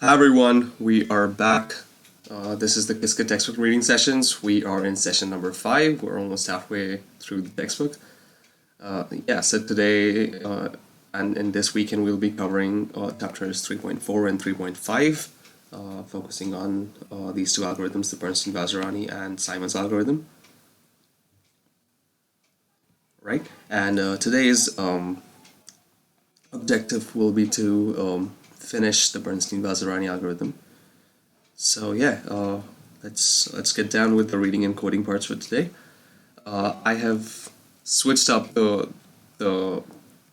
Hi everyone, we are back. This is the Qiskit textbook reading sessions. We are in session number 5. We're almost halfway through the textbook. So today and in this weekend we'll be covering chapters 3.4 and 3.5, focusing on these two algorithms, the Bernstein-Vazirani and Simon's algorithm. Right? And today's objective will be to finish the Bernstein-Vazirani algorithm. So let's get down with the reading and coding parts for today. I have switched up the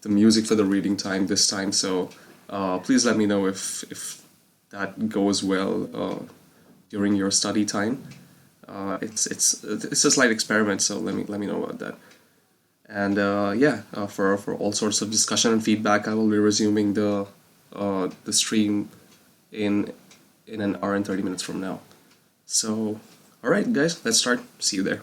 music for the reading time this time, so please let me know if that goes well during your study time. It's a slight experiment, so let me know about that. And for all sorts of discussion and feedback, I will be resuming the stream in an hour and 30 minutes from now. So, all right, guys, let's start. See you there.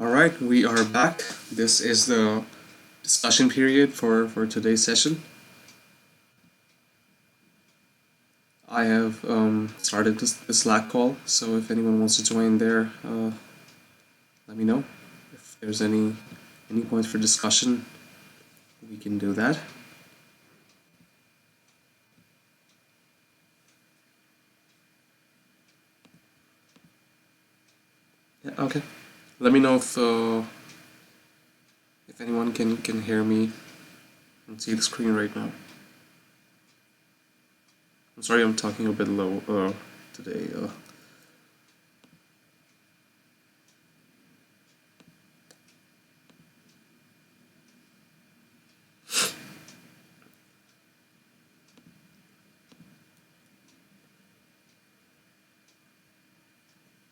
All right, we are back. This is the discussion period for today's session. I have started the Slack call, so if anyone wants to join there, let me know. If there's any points for discussion, we can do that. Yeah, okay. Let me know if anyone can hear me and see the screen right now. I'm sorry, I'm talking a bit low today.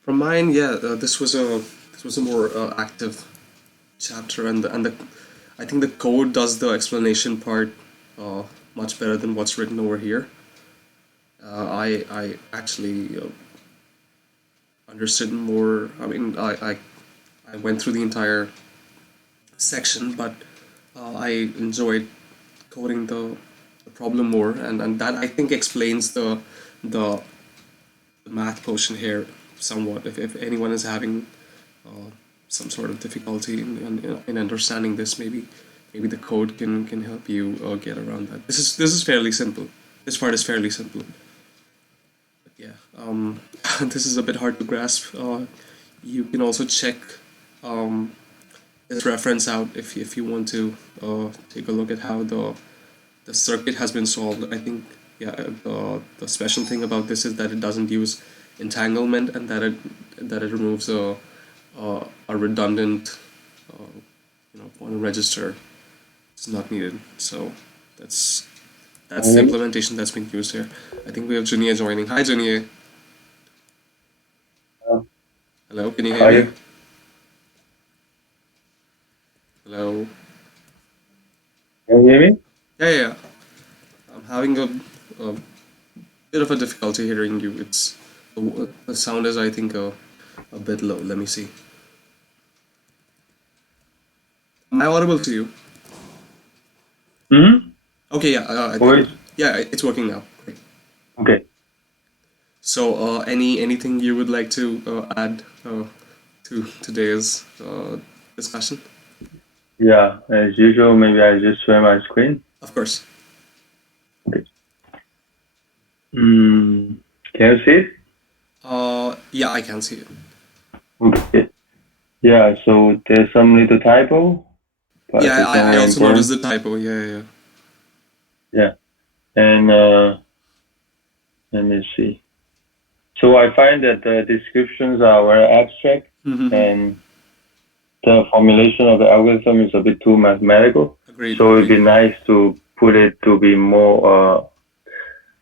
From mine, yeah, this was a more active chapter, and the I think the code does the explanation part uh, much better than what's written over here. I actually understood more. I mean, I went through the entire section, but I enjoyed coding the problem more, and that I think explains the math portion here somewhat. If anyone is having uh, some sort of difficulty in understanding this, maybe the code can help you get around that. This is fairly simple. This part is fairly simple. But yeah, this is a bit hard to grasp. You can also check um, this reference out if you want to take a look at how the circuit has been solved. I think yeah, the special thing about this is that it doesn't use entanglement and that it removes a redundant quantum register. It's not needed. So that's that's the implementation that's been used here. I think we have Junia joining. Hi, Junia. Hello, can you hear Are me? you? Hello. Can you hear me? Yeah, yeah. I'm having a bit of a difficulty hearing you. The sound is, I think, a bit low. Let me see. Am I audible to you? Mm-hmm. Okay, yeah. I think Wait. yeah, it's working now. Great. Okay. So, anything you would like to add to today's discussion? Yeah, as usual, maybe I just share my screen. Of course. Okay. Mm, can you see it? Yeah, I can see it. Okay. Yeah, so there's some little typo, but Yeah, it's not I very also noticed important. the typo. Yeah, yeah. Yeah. And let me see. So I find that the descriptions are very abstract Mm-hmm. and the formulation of the algorithm is a bit too mathematical. Agreed, So it'd agreed. be nice to put it to be more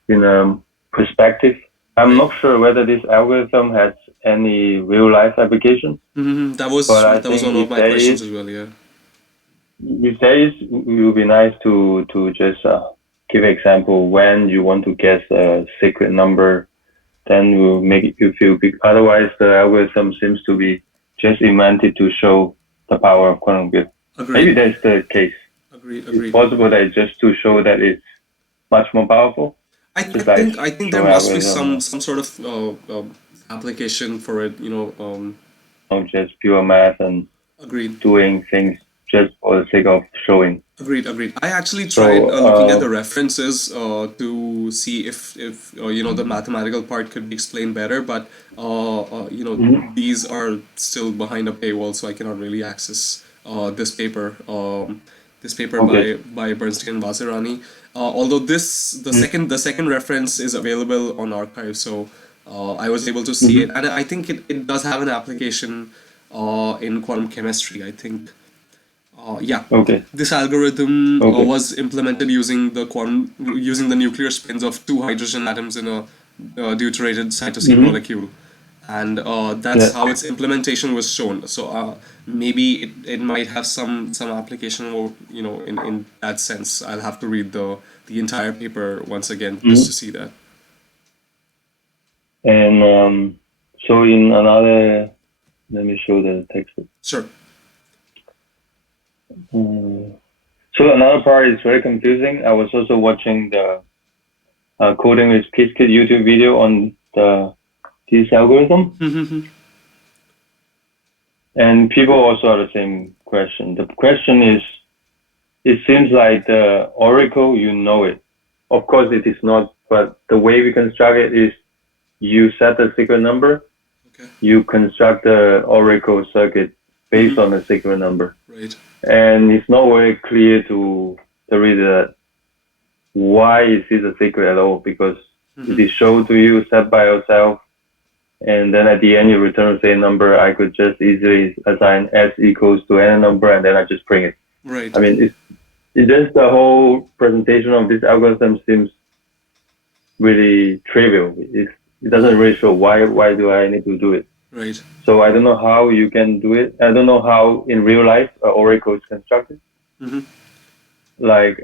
in a perspective. I'm Right. not sure whether this algorithm has any real life application, Mm-hmm. That was but I that was think one of my questions as well. Yeah. it would be nice to just give example when you want to guess a secret number, then will make you feel big. Otherwise, the algorithm seems to be just invented to show the power of quantum field. Maybe Agreed. that's the case. Agreed. It's Agreed. possible that it's just to show that it's much more powerful, just like I think there showing must be algorithm some sort of application for it. not just pure math and Agreed. doing things just for the sake of showing. Agreed, agreed. I actually tried So, looking at the references to see if the mathematical part could be explained better, but mhm, these are still behind a paywall, so I cannot really access this paper okay. by Bernstein and Vazirani. Although this Mhm, the second reference is available on archive, so I was able to see it, mhm, and I think it does have an application in quantum chemistry. I think. Yeah, okay, this algorithm okay. was implemented using the nuclear spins of two hydrogen atoms in a deuterated cytosine Mhm, molecule, and that's yeah. how its implementation was shown. So maybe it might have some application, or in that sense. I'll have to read the entire paper once again just to Mhm. see that. And so in another let me show the textbook. Sure. So another part is very confusing. I was also watching the coding with Qiskit YouTube video on this algorithm, and people also have the same question. The question is, it seems like the oracle, you know it. Of course, it is not, but the way we construct it is you set the secret number, Okay. you construct the oracle circuit based on the secret number. Right. And it's not very clear to the reader why is this a secret at all, because it is shown to you set by yourself, and then at the end you return the same number. I could just easily assign s equals to any number, and then I just print it. Right. I mean, it's just the whole presentation of this algorithm seems really trivial. It doesn't really show why do I need to do it. Right. So I don't know how you can do it. I don't know how in real life oracle is constructed. Like,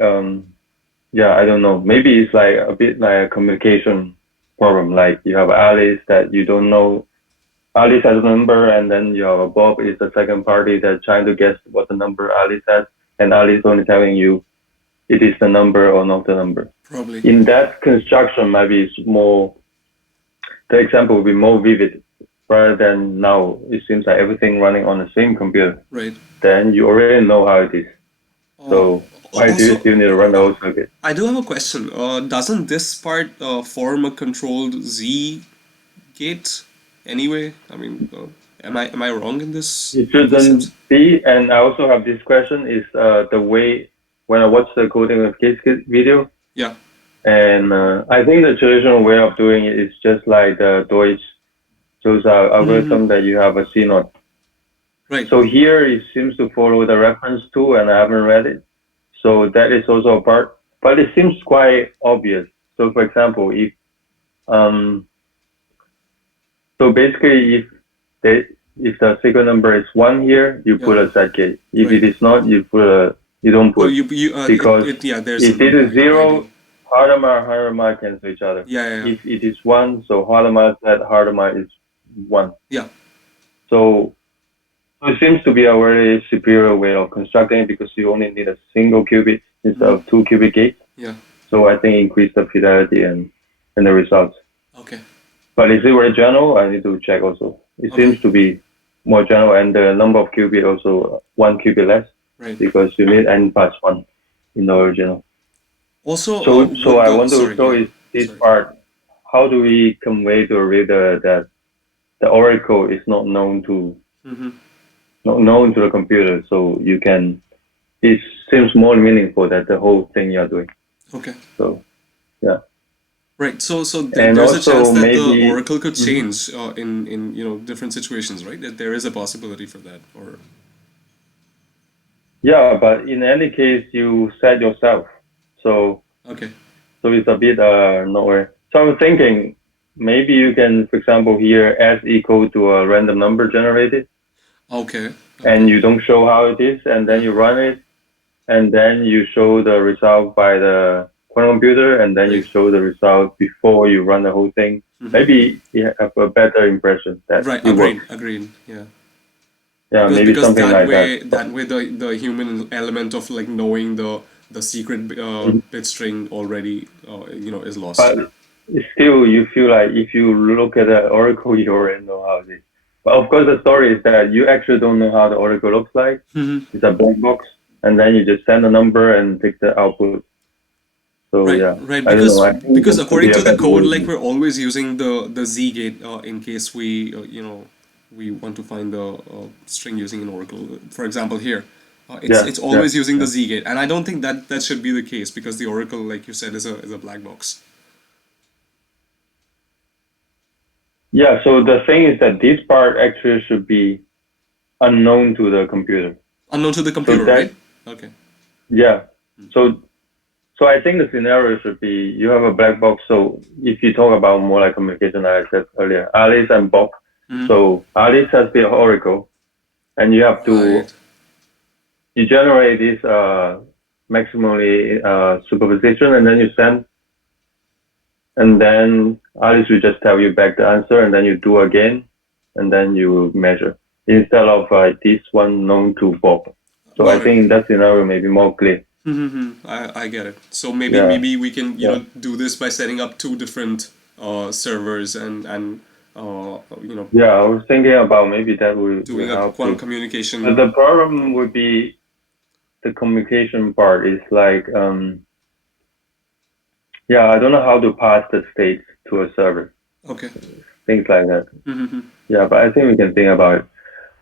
yeah, I don't know. Maybe it's like a bit like a communication problem. Like you have Alice that you don't know. Alice has a number, and then you have Bob is the second party that's trying to guess what the number Alice has, and Alice only telling you it is the number or not the number. Probably. In that construction, maybe it's more, the example will be more vivid rather than now. It seems like everything running on the same computer. Right. Then you already know how it is. So why do you still need to run the whole circuit? I do have a question. Doesn't this part form a controlled Z gate anyway? I mean, am I wrong in this? It shouldn't be. And I also have this question: is the way when I watch the coding of Qiskit video? Yeah. And I think the traditional way of doing it is just like the Deutsch. Those are algorithm that you have a C naught. Right. So here it seems to follow the reference tool, and I haven't read it. So that is also a part, but it seems quite obvious. So for example, if so basically if the secret number is 1 here, you put a Z gate. If it is not, you don't put. Because if it is 0, Hadamard cancel each other. Yeah. If it is 1, so Hadamard Z, Hadamard is 1. Yeah. So it seems to be a very superior way of constructing it, because you only need a single qubit instead of 2 qubit gates. Yeah. So I think increase the fidelity and the results. Okay. But is it very general? I need to check also. It seems to be more general, and the number of qubit also 1 qubit less. Right. Because you need n plus 1 in the original. Also, so I want to show is this part. How do we convey to a reader that the oracle is not known to the computer, so you can? It seems more meaningful that the whole thing you're doing. Okay. So, yeah. Right. So there's a chance that the oracle could change in different situations, right? That there is a possibility for that, or. Yeah, but in any case, you set yourself. So. Okay. So it's a bit nowhere. So I'm thinking maybe you can, for example, here s equal to a random number generated. Okay. And you don't show how it is, and then you run it, and then you show the result by the quantum computer, and then you show the result before you run the whole thing. Maybe you have a better impression that it works. Agreed. Yeah. Yeah, maybe something like that. That way, the human element of like knowing the secret bit string already is lost. But still, you feel like if you look at the oracle, you already know how it is. But of course, the story is that you actually don't know how the oracle looks like. It's a black box, and then you just send a number and take the output. So right. Because according to the code, like we're always using the Z gate in case we we want to find the string using an oracle. For example, here. It's always using the Z gate, and I don't think that should be the case, because the oracle, like you said, is a black box. Yeah, so the thing is that this part actually should be unknown to the computer. Unknown to the computer, right? Okay. Yeah. So I think the scenario should be you have a black box. So if you talk about more like communication, like I said earlier, Alice and Bob. So Alice has the oracle, and you have to. You generate this maximally superposition, and then you send, and then Alice will just tell you back the answer, and then you do again, and then you measure. instead of this one known to Bob. So I Got it. think in that scenario maybe more clear. I get it. So maybe Yeah, we can yeah, do this by setting up two different servers and yeah. I was thinking about maybe that will doing a help quantum too. But communication. the problem would be the communication part is like yeah, I don't know how to pass the state to a server, Okay. things like that. Yeah, but I think we can think about it.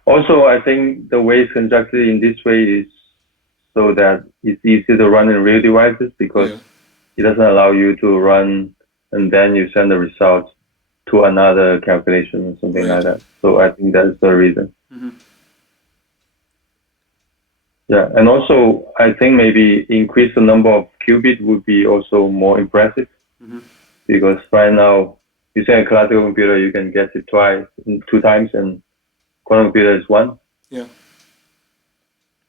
Also, I think the way it's constructed in this way is so that it's easy to run in real devices because Yeah. it doesn't allow you to run and then you send the results to another calculation or something like Right. that. So I think that's the reason. Yeah, and also I think maybe increase the number of qubits would be also more impressive because right now using a classical computer you can get it twice, two times, and quantum computer is one. Yeah.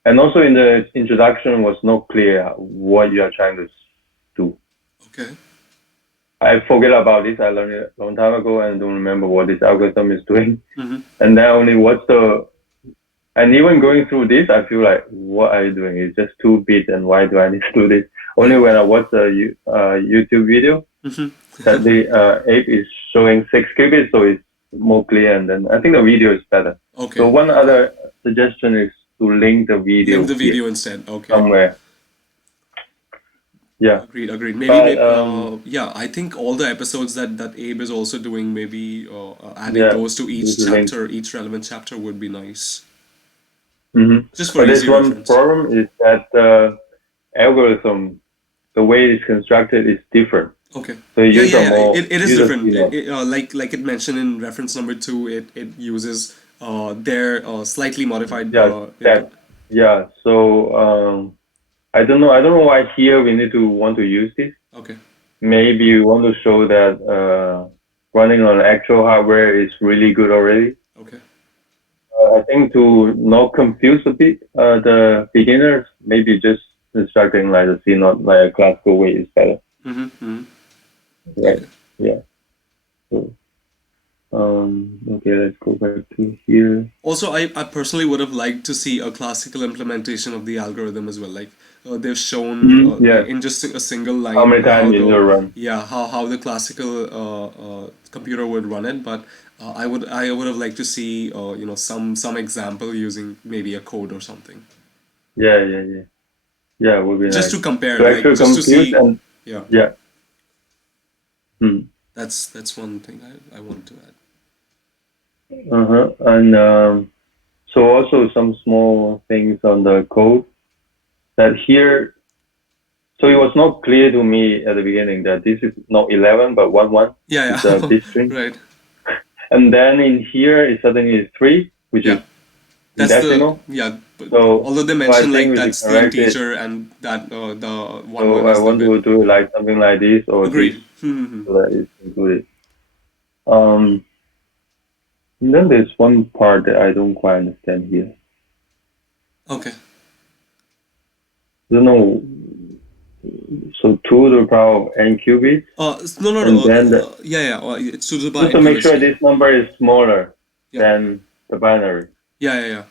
And also in the introduction was not clear what you are trying to do. Okay. I forget about this. I learned it a long time ago and don't remember what this algorithm is doing. And then only what's the and even going through this, I feel like what are you doing? It's just 2 bits, and why do I need to do this? Only when I watch a YouTube video that the ape is showing 6 qubits, so it's more clear, and then I think the video is better. Okay. So one Okay. other suggestion is to link the video Link the here video instead. Okay. somewhere. Yeah, Agreed. Maybe, but yeah, I think all the episodes that Abe is also doing, maybe adding yeah, those to need each to link. chapter, each relevant chapter would be nice. Mm-hmm. Just for But there's easy one reference. problem is that the algorithm, the way it's constructed, is different. Okay. So you use a Yeah. more It is use a different. CMOS. Like it mentioned in reference number 2, it uses their slightly modified Yeah, input. that. Yeah. So I don't know. I don't know why here we need to want to use this. Okay. Maybe you want to show that running on actual hardware is really good already. Okay. I think to not confuse a bit the beginners, maybe just instructing like the C not like a classical way is better. Right. Okay. Yeah. So, okay, let's go back to here. Also, I personally would have liked to see a classical implementation of the algorithm as well. Like they've shown Yeah. in just a single line How many times you need to run? how the classical computer would run it. But I would have liked to see some example using maybe a code or something. Yeah. Yeah, would be Just nice. to compare, To like actually just to compute see. and Yeah, yeah. Hmm. that's one thing I wanted to add. And so also some small things on the code that here. So it was not clear to me at the beginning that this is not 11 but 1 1. Yeah. It's a bit string. Right. And then in here it suddenly is 3, which is Yeah. That's decimal. But So although they I mention think like we should that's the correct it. integer and that the one So I is the want bit. to do like something like this or Agreed. this so that it's included. And then there's one part that I don't quite understand here. Okay. I don't know. So 2 to the power of n qubits. No. And then It's to the just to make sure this number is smaller Yeah. than the binary. Yeah.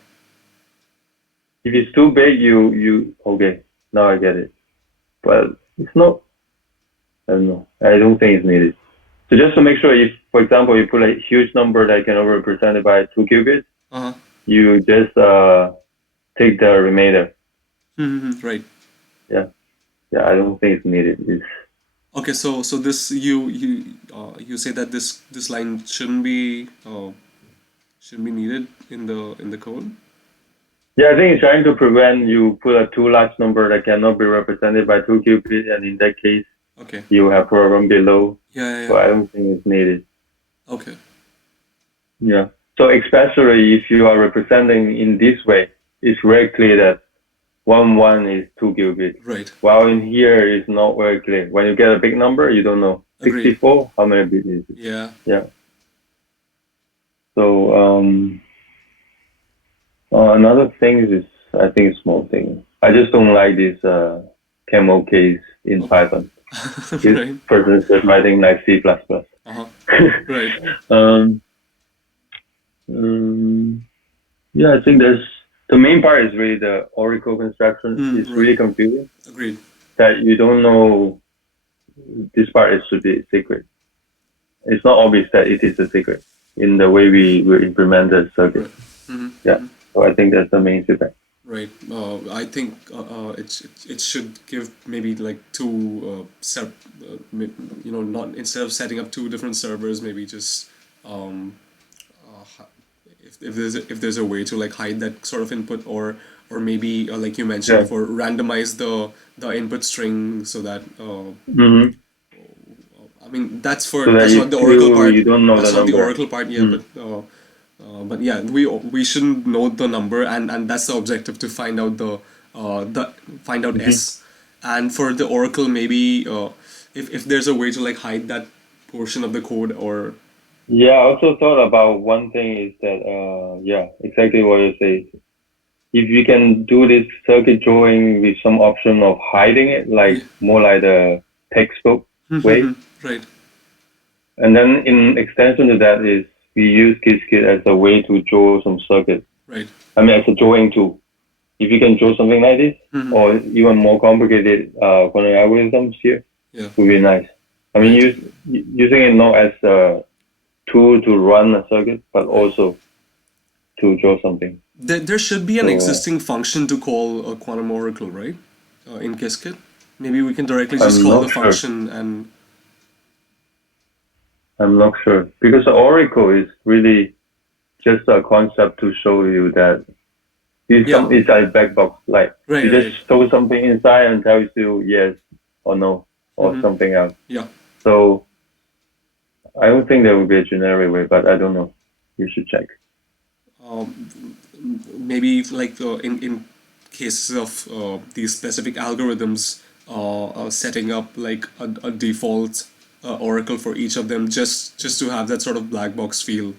If it's too big, you okay. Now I get it. But it's not. I don't know. I don't think it's needed. So just to make sure, if for example you put a huge number that can be represented by 2 qubits, you just take the remainder. Right. Yeah, I don't think it's needed. It's Okay. So this you say that this line shouldn't be needed in the code. yeah, I think it's trying to prevent you put a too large number that cannot be represented by 2 qubits, and in that case, Okay. you have program below. Yeah. So I don't think it's needed. Okay. Yeah. So especially if you are representing in this way, it's very clear that 1 1 is 2 qubits. Right. While in here, it's not very clear. When you get a big number, you don't know. Agreed. 64, how many bits is it? Yeah. So another thing is, I think, a small thing. I just don't like this camel case in Python. This Right. person is just writing like C++. Right. Yeah, I think there's the main part is really the oracle construction. It's Right. really confusing Agreed. that you don't know this part is should be secret. It's not obvious that it is a secret in the way we implement the circuit. Right. Hmm. Yeah. So I think that's the main feedback. Right. I think it should give maybe like two not instead of setting up two different servers, maybe just um, if there's a way to like hide that sort of input, or maybe like you mentioned Yeah. before, randomize the input string so that Mm-hmm. I mean So that that's not you the oracle still part. you don't know the That's not the number. oracle part, yeah, Mm. but yeah, we shouldn't know the number, and that's the objective, to find out the find out Mm-hmm. S. And for the oracle, maybe if there's a way to like hide that portion of the code, or Yeah, I also thought about one thing is that yeah, exactly what you say. If you can do this circuit drawing with some option of hiding it, yeah. like more like the textbook way, Right, and then in extension to that is we use Qiskit as a way to draw some circuit. right. I mean, as a drawing tool. If you can draw something like this, or even more complicated quantum algorithms here, Yeah. would be nice. I mean, Right. using it not as a tool to run a circuit, but Right. also to draw something. There should be an So existing function to call a quantum oracle, right? In Qiskit. Maybe we can directly just I'm call the not sure. function and I'm not sure because the oracle is really just a concept to show you that yeah. it's a black box. Like Right, you right. just throw something inside and tells you yes or no or something else. Yeah. So I don't think there will be a generic way, but I don't know. You should check. Maybe like in cases of these specific algorithms, setting up like a default oracle for each of them, just to have that sort of black box feel,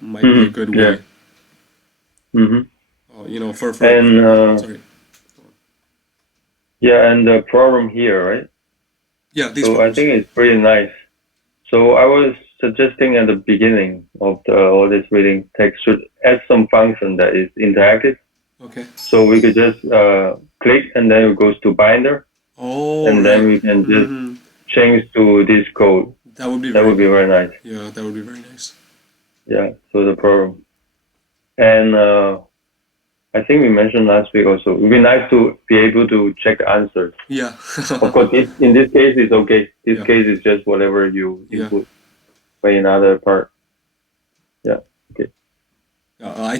might be a good Yeah. way. Hmm. For And sorry. yeah, and the problem here, right? Yeah, these So I problems. think it's pretty nice. So I was suggesting at the beginning of all this reading text should add some function that is interactive. Okay. So we could just click and then it goes to binder, Oh, and then right. we can just change to this code. That would be That very would be good. very nice. Yeah, that would be very nice. Yeah. So the problem. And I think we mentioned last week also. It would be nice to be able to check the answers. Yeah. Of course, in this case, it's okay. This Yeah. case is just whatever you Yeah. input. But in other part, yeah. Okay. I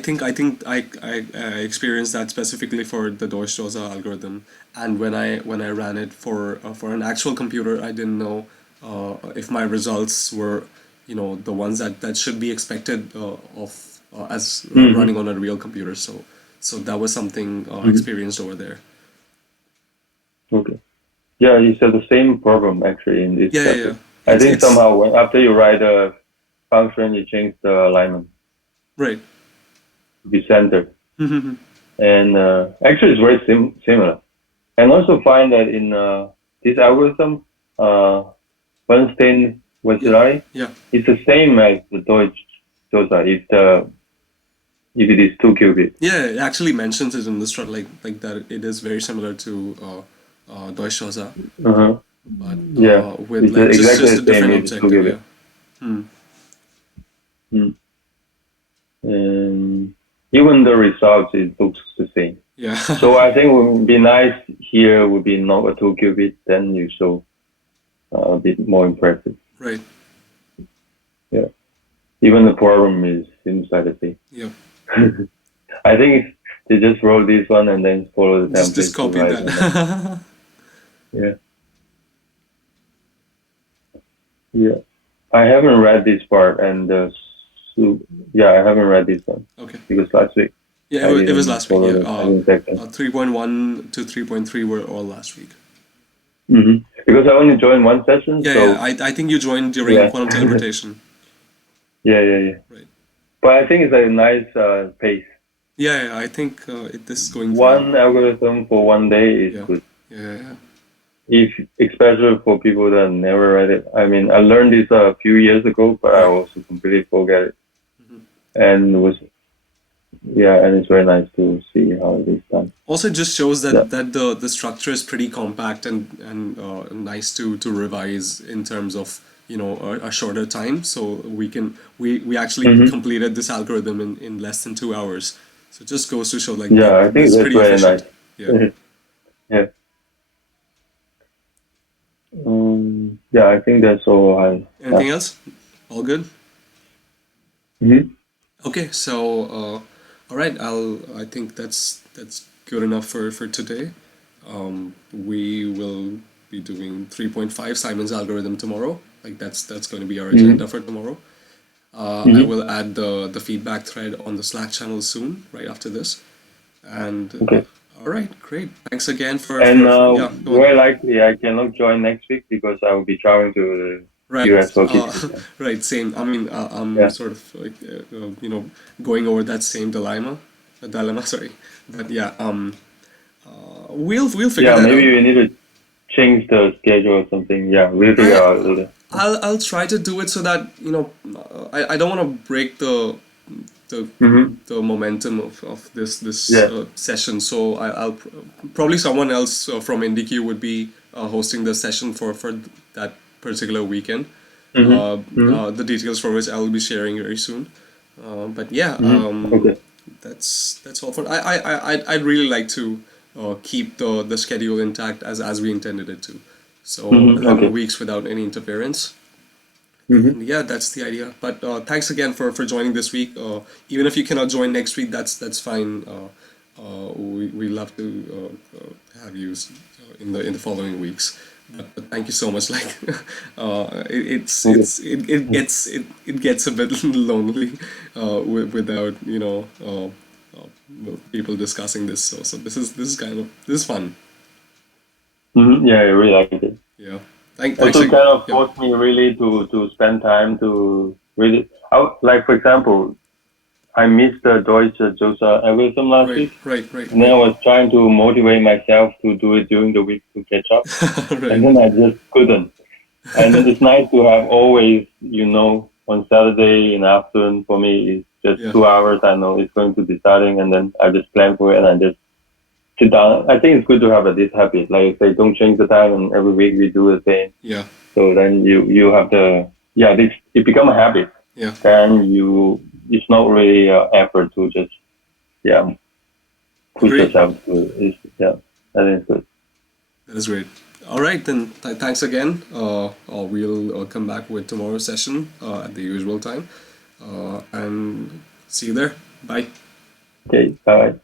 experienced that specifically for the Deutsch-Rosa algorithm, and when I ran it for an actual computer, I didn't know if my results were, the ones that should be expected of as running on a real computer. So that was something experienced over there. Okay. Yeah, you said the same problem actually in this Yeah, yeah, yeah. chapter. I think It's somehow after you write a function, you change the alignment right. to be centered. And actually, it's very similar. And also find that in this algorithm, Bernstein Yeah, Vasari, yeah. it's the same as the Deutsch Dosa if it is 2 qubits. Yeah, it actually mentions it in the strut, like that. It is very similar to Deutsch-Rosa, Uh-huh. but Yeah, with it's like exactly just a the same. different It's two objective. qubits. Yeah. Hmm. And even the results, it looks the same. Yeah. So I think would be nice here would be not a 2 qubit, then you show a bit more impressive. Right. Yeah. Even the problem is seems like the same. Yeah. I think they just wrote this one and then follow the Just template to copy write the next. that. Yeah. Yeah. I haven't read this part and yeah, I haven't read this one Okay. because last week Yeah, I it was didn't last week. follow Yeah. the timing section. 3.1 to 3.3 were all last week. Because I only joined one session, Yeah, so yeah. I think you joined during yeah. quantum teleportation. Yeah. Right. But I think it's a nice pace. Yeah, I think this is going One fine. algorithm for one day is Yeah. good. Yeah. If especially for people that never read it. I mean, I learned this a few years ago, but I Right. also completely forget it, and was yeah, and it's very nice to see how it is done. Also, it just shows Yeah. that the structure is pretty compact and nice to revise in terms of a shorter time. So we actually Hmm. completed this algorithm in less than 2 hours. So it just goes to show like Yeah, I this think is that's pretty very nice. efficient. Yeah. Yeah. Yeah, I think that's all I Anything have. else? All good? Hmm. Okay, so all right, I think that's good enough for today. We will be doing 3.5 Simon's algorithm tomorrow. Like that's going to be our Hmm. agenda for tomorrow. I Hmm. will add the feedback thread on the Slack channel soon, right after this. And Okay. all right, great. Thanks again And for yeah, go on. very likely I cannot join next week because I will be traveling to the Right. US for Qiskit. Right. Same. I mean, I'm Yeah. sort of like going over that same dilemma. Sorry, but yeah. We'll figure Yeah, that maybe out. we need to change the schedule or something. Yeah, we'll figure I out later. I'll try to do it so that I don't want to break the Mm-hmm. the momentum of this Yeah. session. So probably someone else from IndyQ would be hosting the session for that particular weekend. Mm-hmm. Mm-hmm. The details for which I will be sharing very soon. But yeah, Mm-hmm. Okay. that's all for. I'd really like to keep the schedule intact as we intended it to. So Mm-hmm. 11 Okay. weeks without any interference. Mm-hmm. And yeah, that's the idea. But thanks again for joining this week. Even if you cannot join next week, that's fine. We love to have you in the following weeks. But thank you so much. Like, Okay. it gets a bit lonely without people discussing this. So this is fun. Mm-hmm. Yeah, I really like it. Yeah. Thanks Also, again. kind of Yeah. forced me really to spend time to really. Like for example, I missed the Deutsche Josa algorithm last Right. week, Right. Right. and then I Right. was trying to motivate myself to do it during the week to catch up, and Right. then I just couldn't. And it's nice to have always, on Saturday in the afternoon for me, it's just Yeah. 2 hours. I know it's going to be starting, and then I just plan for it and I just sit down. I think it's good to have this habit. Like I say, don't change the time, and every week we do the same. Yeah. So then you have this it become a habit. Yeah. Then it's not really effort to just yeah push Agree. yourself to it. Yeah, that is good. That is great. All right, then. Thanks again. We'll come back with tomorrow's session at the usual time. And see you there. Bye. Okay, bye.